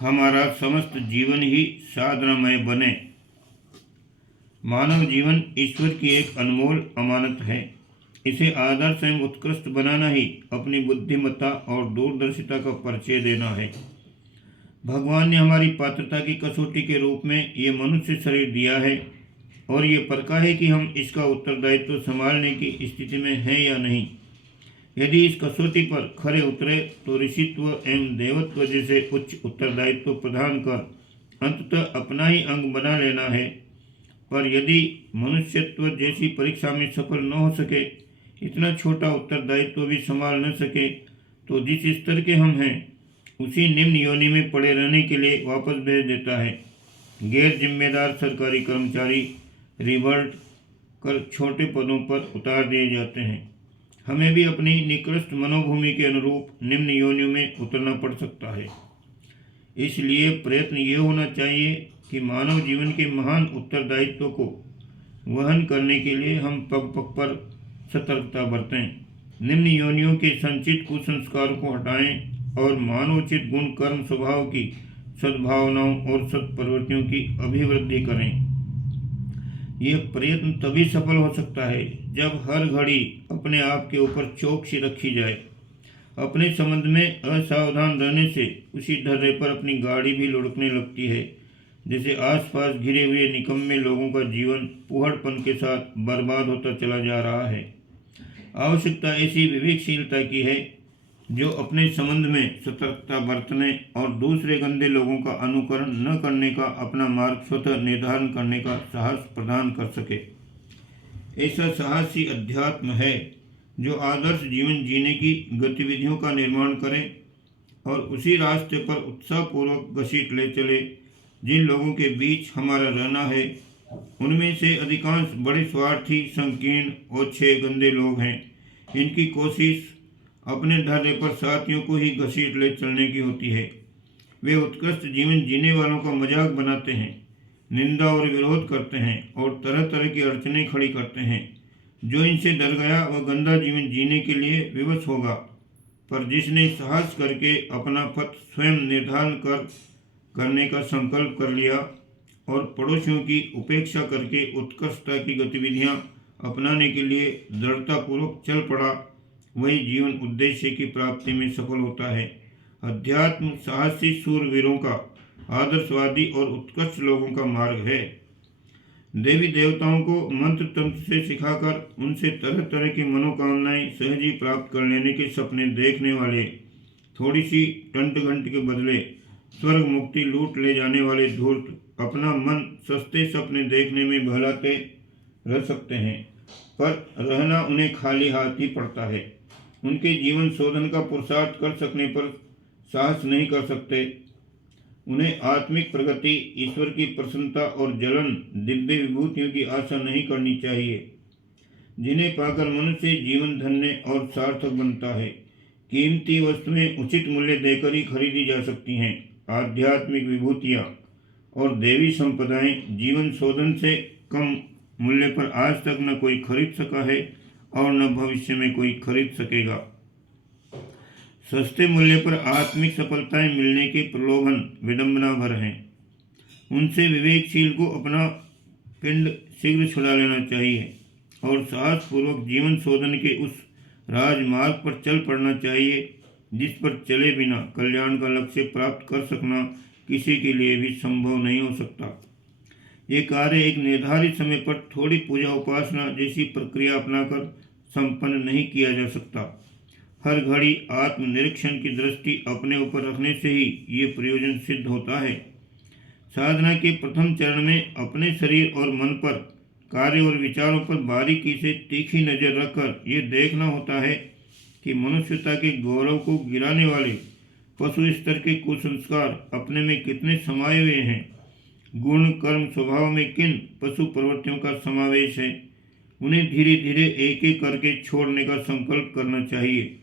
हमारा समस्त जीवन ही साधनामय बने। मानव जीवन ईश्वर की एक अनमोल अमानत है। इसे आदर्श एवं उत्कृष्ट बनाना ही अपनी बुद्धिमत्ता और दूरदर्शिता का परिचय देना है। भगवान ने हमारी पात्रता की कसौटी के रूप में ये मनुष्य शरीर दिया है और ये परखा है कि हम इसका उत्तरदायित्व संभालने की स्थिति में हैं या नहीं। यदि इस कसौटी पर खरे उतरे तो ऋषित्व एवं देवत्व जैसे उच्च उत्तरदायित्व प्रदान कर अंततः अपना ही अंग बना लेना है। पर यदि मनुष्यत्व जैसी परीक्षा में सफल न हो सके, इतना छोटा उत्तरदायित्व भी संभाल न सके, तो जिस स्तर के हम हैं उसी निम्न योनि में पड़े रहने के लिए वापस भेज देता है। गैर जिम्मेदार सरकारी कर्मचारी रिवोल्ट कर छोटे पदों पर उतार दिए जाते हैं। हमें भी अपनी निकृष्ट मनोभूमि के अनुरूप निम्न योनियों में उतरना पड़ सकता है। इसलिए प्रयत्न ये होना चाहिए कि मानव जीवन के महान उत्तरदायित्व को वहन करने के लिए हम पग पग पर सतर्कता बरतें, निम्न योनियों के संचित कुसंस्कारों को हटाएं और मानवोचित गुण कर्म स्वभाव की सद्भावनाओं और सत्प्रवृत्तियों की अभिवृद्धि करें। यह प्रयत्न तभी सफल हो सकता है जब हर घड़ी अपने आप के ऊपर चौकसी रखी जाए। अपने संबंध में असावधान रहने से उसी ढर्रे पर अपनी गाड़ी भी लुढ़कने लगती है। जैसे आसपास घिरे हुए निकम्मे लोगों का जीवन फूहड़पन के साथ बर्बाद होता चला जा रहा है। आवश्यकता ऐसी विवेकशीलता की है जो अपने संबंध में सतर्कता बरतने और दूसरे गंदे लोगों का अनुकरण न करने का अपना मार्ग स्वतः निर्धारण करने का साहस प्रदान कर सके। ऐसा साहस ही अध्यात्म है जो आदर्श जीवन जीने की गतिविधियों का निर्माण करे और उसी रास्ते पर उत्साहपूर्वक घसीट ले चले। जिन लोगों के बीच हमारा रहना है उनमें से अधिकांश बड़े स्वार्थी, संकीर्ण और गंदे लोग हैं। इनकी कोशिश अपने ढर्रे पर साथियों को ही घसीट ले चलने की होती है। वे उत्कृष्ट जीवन जीने वालों का मजाक बनाते हैं, निंदा और विरोध करते हैं और तरह तरह की अड़चनें खड़ी करते हैं। जो इनसे डर गया वह गंदा जीवन जीने के लिए विवश होगा, पर जिसने साहस करके अपना पथ स्वयं निर्धारण करने का संकल्प कर लिया और पड़ोसियों की उपेक्षा करके उत्कृष्टता की गतिविधियां अपनाने के लिए दृढ़तापूर्वक चल पड़ा, वही जीवन उद्देश्य की प्राप्ति में सफल होता है। अध्यात्म साहसी शूरवीरों का, आदर्शवादी और उत्कृष्ट लोगों का मार्ग है। देवी देवताओं को मंत्र तंत्र से सिखाकर उनसे तरह तरह की मनोकामनाएं सहज ही प्राप्त कर लेने के सपने देखने वाले, थोड़ी सी टंट घंट के बदले स्वर्ग मुक्ति लूट ले जाने वाले धूर्त अपना मन सस्ते सपने देखने में बहलाते रह सकते हैं, पर रहना उन्हें खाली हाथ ही पड़ता है। उनके जीवन शोधन का पुरुषार्थ कर सकने पर साहस नहीं कर सकते। उन्हें आत्मिक प्रगति, ईश्वर की प्रसन्नता और जलन, दिव्य विभूतियों की आशा नहीं करनी चाहिए, जिन्हें पाकर मनुष्य जीवन धन्य और सार्थक बनता है। कीमती वस्तुएं उचित मूल्य देकर ही खरीदी जा सकती हैं। आध्यात्मिक विभूतियाँ और देवी संपदाएं जीवन शोधन से कम मूल्य पर आज तक न कोई खरीद सका है और न भविष्य में कोई खरीद सकेगा। सस्ते मूल्य पर आत्मिक सफलताएं मिलने के प्रलोभन विडंबना भर हैं। उनसे विवेकशील को अपना पिंड शीघ्र छुड़ा लेना चाहिए और साहसपूर्वक जीवन शोधन के उस राजमार्ग पर चल पड़ना चाहिए जिस पर चले बिना कल्याण का लक्ष्य प्राप्त कर सकना किसी के लिए भी संभव नहीं हो सकता। ये कार्य एक निर्धारित समय पर थोड़ी पूजा उपासना जैसी प्रक्रिया अपनाकर संपन्न नहीं किया जा सकता। हर घड़ी आत्मनिरीक्षण की दृष्टि अपने ऊपर रखने से ही ये प्रयोजन सिद्ध होता है। साधना के प्रथम चरण में अपने शरीर और मन पर, कार्य और विचारों पर बारीकी से तीखी नज़र रखकर ये देखना होता है कि मनुष्यता के गौरव को गिराने वाले पशु स्तर के कुसंस्कार अपने में कितने समाये हुए हैं। गुण कर्म स्वभाव में किन पशु प्रवृत्तियों का समावेश है, उन्हें धीरे धीरे एक एक करके छोड़ने का संकल्प करना चाहिए।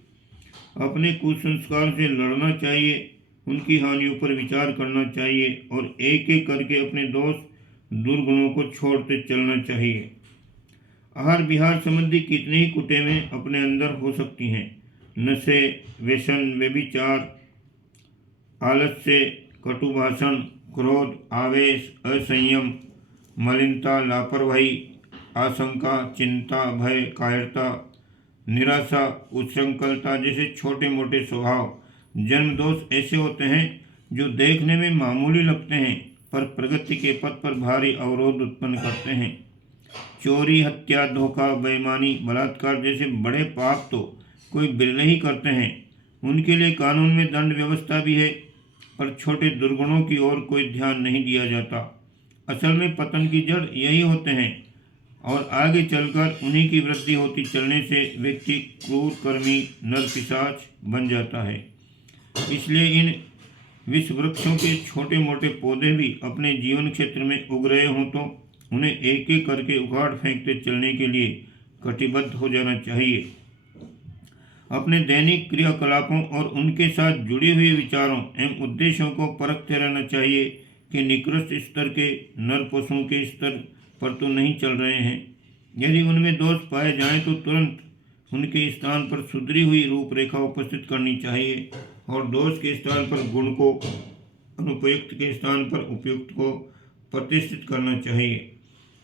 अपने कुसंस्कार से लड़ना चाहिए, उनकी हानियों पर विचार करना चाहिए और एक एक करके अपने दोष दुर्गुणों को छोड़ते चलना चाहिए। आहार विहार संबंधी कितने ही कुटेवें अपने अंदर हो सकती हैं। नशे, व्यसन, व्यभिचार, आलस्य, कटु भाषण, क्रोध, आवेश, असंयम, मलिनता, लापरवाही, आशंका, चिंता, भय, कायरता, निराशा, उच्छृंखलता जैसे छोटे मोटे स्वभाव जन्म दोष ऐसे होते हैं जो देखने में मामूली लगते हैं पर प्रगति के पथ पर भारी अवरोध उत्पन्न करते हैं। चोरी, हत्या, धोखा, बेईमानी, बलात्कार जैसे बड़े पाप तो कोई बिरले ही करते हैं, उनके लिए कानून में दंड व्यवस्था भी है, पर छोटे दुर्गुणों की ओर कोई ध्यान नहीं दिया जाता। असल में पतन की जड़ यही होते हैं और आगे चलकर उन्हीं की वृद्धि होती चलने से व्यक्ति क्रूर, कर्मी, नरपिशाच बन जाता है। इसलिए इन विष वृक्षों के छोटे मोटे पौधे भी अपने जीवन क्षेत्र में उग रहे हों तो उन्हें एक एक करके उखाड़ फेंकते चलने के लिए कटिबद्ध हो जाना चाहिए। अपने दैनिक क्रियाकलापों और उनके साथ जुड़े हुए विचारों एवं उद्देश्यों को परखते रहना चाहिए कि निकृष्ट स्तर के नर पशुओं के स्तर पर तो नहीं चल रहे हैं। यदि उनमें दोष पाए जाएं तो तुरंत उनके स्थान पर सुधरी हुई रूपरेखा उपस्थित करनी चाहिए और दोष के स्थान पर गुण को, अनुपयुक्त के स्थान पर उपयुक्त को प्रतिष्ठित करना चाहिए।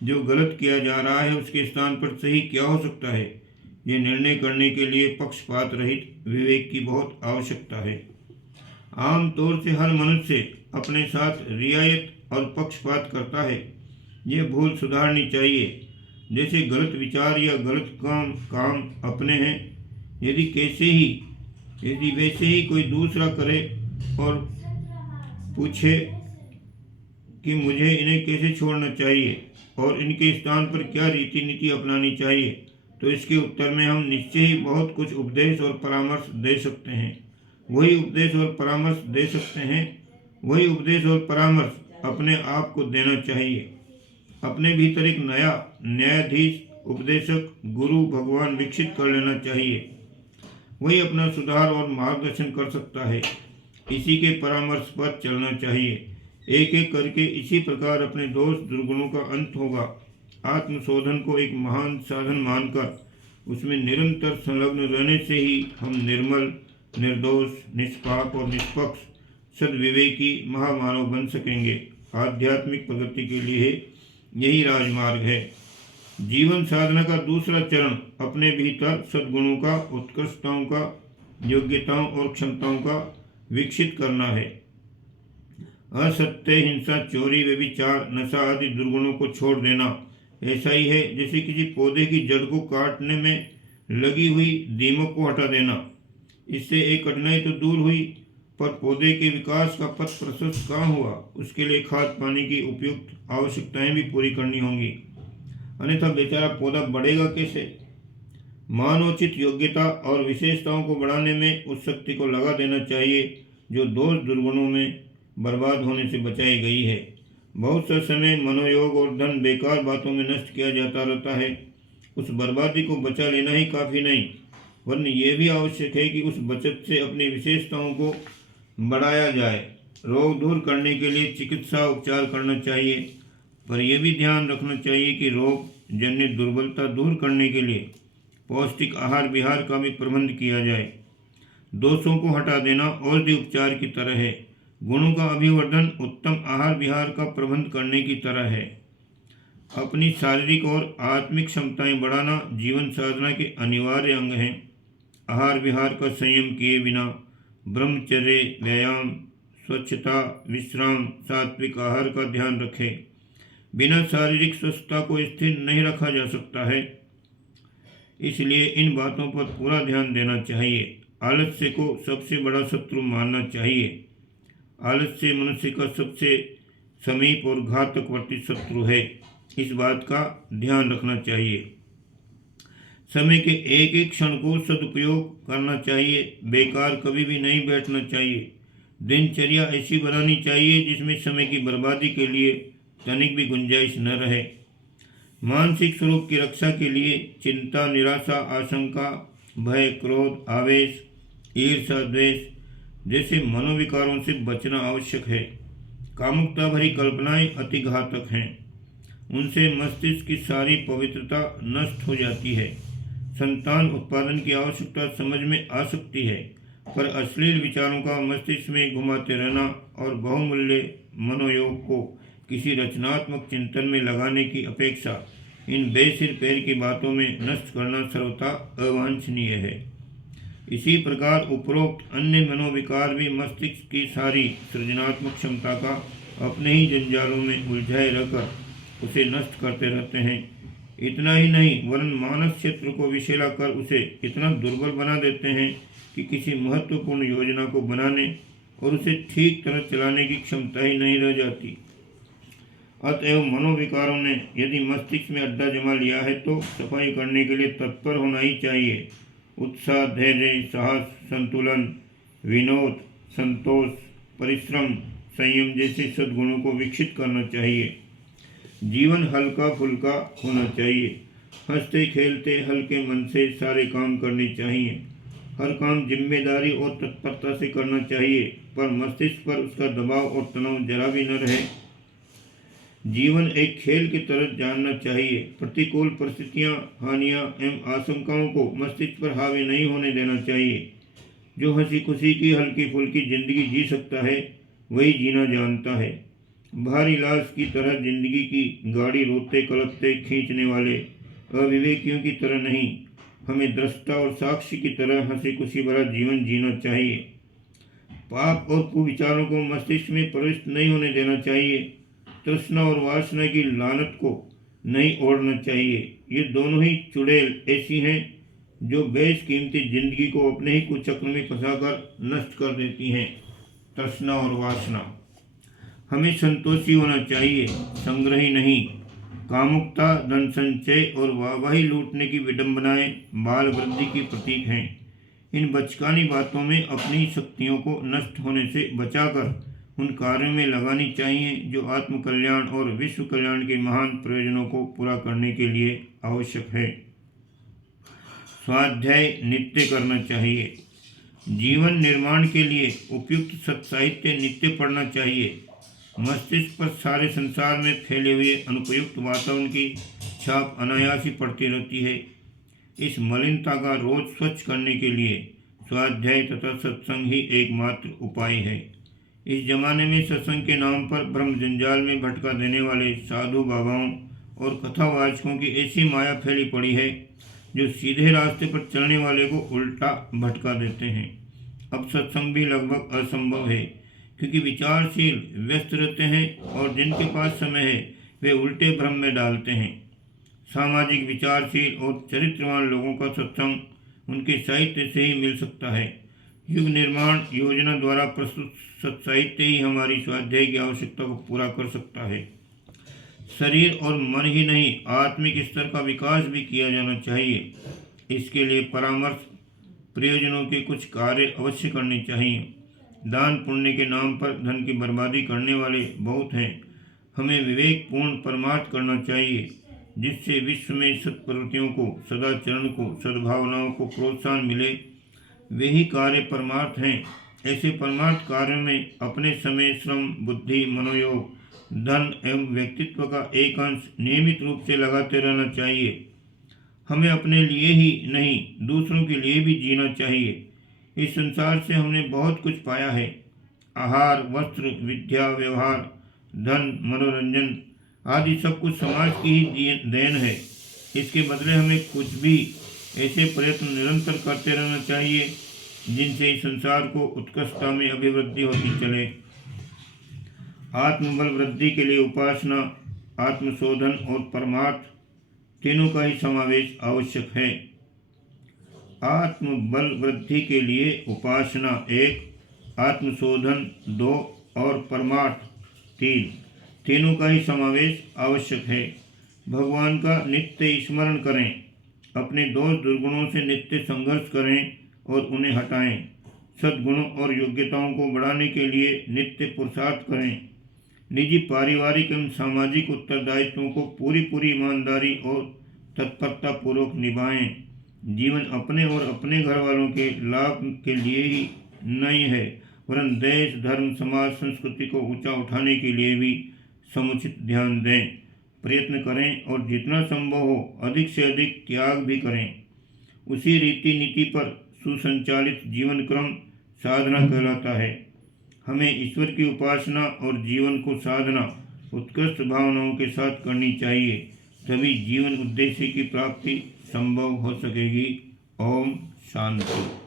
जो गलत किया जा रहा है उसके स्थान पर सही क्या हो सकता है, ये निर्णय करने के लिए पक्षपात रहित विवेक की बहुत आवश्यकता है। आम तौर से हर मनुष्य अपने साथ रियायत और पक्षपात करता है। ये भूल सुधारनी चाहिए। जैसे गलत विचार या गलत काम अपने हैं, यदि वैसे ही कोई दूसरा करे और पूछे कि मुझे इन्हें कैसे छोड़ना चाहिए और इनके स्थान पर क्या रीति नीति अपनानी चाहिए, तो इसके उत्तर में हम निश्चय ही बहुत कुछ उपदेश और परामर्श दे सकते हैं। वही उपदेश और परामर्श अपने आप को देना चाहिए। अपने भीतर एक नया न्यायाधीश, उपदेशक, गुरु, भगवान विकसित कर लेना चाहिए। वही अपना सुधार और मार्गदर्शन कर सकता है। इसी के परामर्श पर चलना चाहिए। एक एक करके इसी प्रकार अपने दोष दुर्गुणों का अंत होगा। आत्मशोधन को एक महान साधन मानकर उसमें निरंतर संलग्न रहने से ही हम निर्मल, निर्दोष, निष्पाप और निष्पक्ष सद्विवेकी महामानव बन सकेंगे। आध्यात्मिक प्रगति के लिए यही राजमार्ग है। जीवन साधना का दूसरा चरण अपने भीतर सद्गुणों का, उत्कृष्टताओं का, योग्यताओं और क्षमताओं का विकसित करना है। असत्य, हिंसा, चोरी, व्यभिचार, नशा आदि दुर्गुणों को छोड़ देना ऐसा ही है जैसे किसी पौधे की जड़ को काटने में लगी हुई दीमक को हटा देना। इससे एक कठिनाई तो दूर हुई, पर पौधे के विकास का पथ प्रशस्त कहाँ हुआ। उसके लिए खाद पानी की उपयुक्त आवश्यकताएं भी पूरी करनी होंगी, अन्यथा बेचारा पौधा बढ़ेगा कैसे। मानवोचित योग्यता और विशेषताओं को बढ़ाने में उस शक्ति को लगा देना चाहिए जो दोष दुर्गुणों में बर्बाद होने से बचाई गई है। बहुत सा समय मनोयोग और धन बेकार बातों में नष्ट किया जाता रहता है। उस बर्बादी को बचा लेना ही काफ़ी नहीं, वरन यह भी आवश्यक है कि उस बचत से अपनी विशेषताओं को बढ़ाया जाए। रोग दूर करने के लिए चिकित्सा उपचार करना चाहिए, पर यह भी ध्यान रखना चाहिए कि रोग जन्य दुर्बलता दूर करने के लिए पौष्टिक आहार विहार का भी प्रबंध किया जाए। दोषों को हटा देना औषधि उपचार की तरह है। गुणों का अभिवर्धन उत्तम आहार विहार का प्रबंध करने की तरह है। अपनी शारीरिक और आत्मिक क्षमताएं बढ़ाना जीवन साधना के अनिवार्य अंग हैं। आहार विहार का संयम किए बिना ब्रह्मचर्य, व्यायाम, स्वच्छता, विश्राम, सात्विक आहार का ध्यान रखें। बिना शारीरिक स्वस्थता को स्थिर नहीं रखा जा सकता है। इसलिए इन बातों पर पूरा ध्यान देना चाहिए। आलस्य को सबसे बड़ा शत्रु मानना चाहिए। आलस्य मनुष्य का सबसे समीप और घातकवर्ती शत्रु है। इस बात का ध्यान रखना चाहिए। समय के एक एक क्षण को सदुपयोग करना चाहिए। बेकार कभी भी नहीं बैठना चाहिए। दिनचर्या ऐसी बनानी चाहिए जिसमें समय की बर्बादी के लिए तनिक भी गुंजाइश न रहे। मानसिक स्वरूप की रक्षा के लिए चिंता, निराशा, आशंका, भय, क्रोध, आवेश, ईर्ष्या, द्वेष जैसे मनोविकारों से बचना आवश्यक है। कामुकता भरी कल्पनाएं अति घातक हैं। उनसे मस्तिष्क की सारी पवित्रता नष्ट हो जाती है। संतान उत्पादन की आवश्यकता समझ में आ सकती है, पर अश्लील विचारों का मस्तिष्क में घुमाते रहना और बहुमूल्य मनोयोग को किसी रचनात्मक चिंतन में लगाने की अपेक्षा इन बेसिर पैर की बातों में नष्ट करना सर्वथा अवांछनीय है। इसी प्रकार उपरोक्त अन्य मनोविकार भी मस्तिष्क की सारी सृजनात्मक क्षमता का अपने ही जंजालों में उलझाए रखकर उसे नष्ट करते रहते हैं। इतना ही नहीं वरन मानस क्षेत्र को विषैला कर उसे इतना दुर्बल बना देते हैं कि किसी महत्वपूर्ण योजना को बनाने और उसे ठीक तरह चलाने की क्षमता ही नहीं रह जाती। अतएव मनोविकारों ने यदि मस्तिष्क में अड्डा जमा लिया है तो सफाई करने के लिए तत्पर होना ही चाहिए। उत्साह, धैर्य, साहस, संतुलन, विनोद, संतोष, परिश्रम, संयम जैसे सद्गुणों को विकसित करना चाहिए। जीवन हल्का फुल्का होना चाहिए। हंसते खेलते हल्के मन से सारे काम करने चाहिए। हर काम जिम्मेदारी और तत्परता से करना चाहिए, पर मस्तिष्क पर उसका दबाव और तनाव जरा भी न रहे। जीवन एक खेल की तरह जानना चाहिए। प्रतिकूल परिस्थितियां, हानियां एवं आशंकाओं को मस्तिष्क पर हावी नहीं होने देना चाहिए। जो हंसी खुशी की हल्की फुल्की जिंदगी जी सकता है वही जीना जानता है। भारी लाश की तरह जिंदगी की गाड़ी रोते कलपते खींचने वाले अविवेकियों की तरह नहीं, हमें दृष्टा और साक्षी की तरह हंसी खुशी भरा जीवन जीना चाहिए। पाप और कुविचारों को मस्तिष्क में प्रविष्ट नहीं होने देना चाहिए। तृष्णा और वासना की लानत को नहीं ओढ़ना चाहिए। ये दोनों ही चुड़ैल ऐसी हैं जो बेशकीमती जिंदगी को अपने ही कुचक्र में फंसाकर नष्ट कर देती हैं। तृष्णा और वासना। हमें संतोषी होना चाहिए, संग्रही नहीं। कामुकता, धन संचय और वाहवाही लूटने की विडंबनाएं बाल वृद्धि की प्रतीक हैं। इन बचकानी बातों में अपनी शक्तियों को नष्ट होने से बचाकर उन कार्यों में लगानी चाहिए जो आत्म कल्याण और विश्व कल्याण के महान प्रयोजनों को पूरा करने के लिए आवश्यक है। स्वाध्याय नित्य करना चाहिए। जीवन निर्माण के लिए उपयुक्त सत्साहित्य नित्य पढ़ना चाहिए। मस्तिष्क पर सारे संसार में फैले हुए अनुपयुक्त वातावरण की छाप अनायास ही पड़ती रहती है। इस मलिनता का रोज स्वच्छ करने के लिए स्वाध्याय तथा सत्संग ही एकमात्र उपाय है। इस जमाने में सत्संग के नाम पर ब्रह्म जंजाल में भटका देने वाले साधु बाबाओं और कथावाचकों की ऐसी माया फैली पड़ी है जो सीधे रास्ते पर चलने वाले को उल्टा भटका देते हैं। अब सत्संग भी लगभग असंभव है, क्योंकि विचारशील व्यस्त रहते हैं और जिनके पास समय है वे उल्टे भ्रम में डालते हैं। सामाजिक, विचारशील और चरित्रवान लोगों का सत्संग उनके साहित्य से ही मिल सकता है। युग निर्माण योजना द्वारा प्रस्तुत सत्साहित्य ही हमारी स्वाध्याय की आवश्यकता को पूरा कर सकता है। शरीर और मन ही नहीं, आत्मिक स्तर का विकास भी किया जाना चाहिए। इसके लिए परामर्श, प्रयोजनों के कुछ कार्य अवश्य करने चाहिए। दान पुण्य के नाम पर धन की बर्बादी करने वाले बहुत हैं। हमें विवेकपूर्ण परमार्थ करना चाहिए, जिससे विश्व में सत्प्रवृत्तियों को, सदाचरण को, सद्भावनाओं को प्रोत्साहन मिले। वे ही कार्य परमार्थ हैं। ऐसे परमार्थ कार्यों में अपने समय, श्रम, बुद्धि, मनोयोग, धन एवं व्यक्तित्व का एक अंश नियमित रूप से लगाते रहना चाहिए। हमें अपने लिए ही नहीं, दूसरों के लिए भी जीना चाहिए। इस संसार से हमने बहुत कुछ पाया है। आहार, वस्त्र, विद्या, व्यवहार, धन, मनोरंजन आदि सब कुछ समाज की ही देन है। इसके बदले हमें कुछ भी ऐसे प्रयत्न निरंतर करते रहना चाहिए जिनसे इस संसार को उत्कृष्टता में अभिवृद्धि होती चले। आत्मबल वृद्धि के लिए उपासना, आत्मशोधन और परमार्थ तीनों का ही समावेश आवश्यक है। आत्मबल वृद्धि के लिए उपासना 1, आत्मशोधन 2 और परमार्थ 3, तीनों का ही समावेश आवश्यक है। भगवान का नित्य स्मरण करें, अपने दोष दुर्गुणों से नित्य संघर्ष करें और उन्हें हटाएं। सद्गुणों और योग्यताओं को बढ़ाने के लिए नित्य पुरुषार्थ करें। निजी, पारिवारिक एवं सामाजिक उत्तरदायित्वों को पूरी ईमानदारी और तत्परता पूर्वक निभाएं। जीवन अपने और अपने घर वालों के लाभ के लिए ही नहीं है, वरन देश, धर्म, समाज, संस्कृति को ऊंचा उठाने के लिए भी समुचित ध्यान दें। प्रयत्न करें और जितना संभव हो अधिक से अधिक त्याग भी करें। उसी रीति नीति पर सुसंचालित जीवन क्रम साधना कहलाता है। हमें ईश्वर की उपासना और जीवन को साधना उत्कृष्ट भावनाओं के साथ करनी चाहिए, तभी जीवन उद्देश्य की प्राप्ति संभव हो सकेगी। ओम शांति।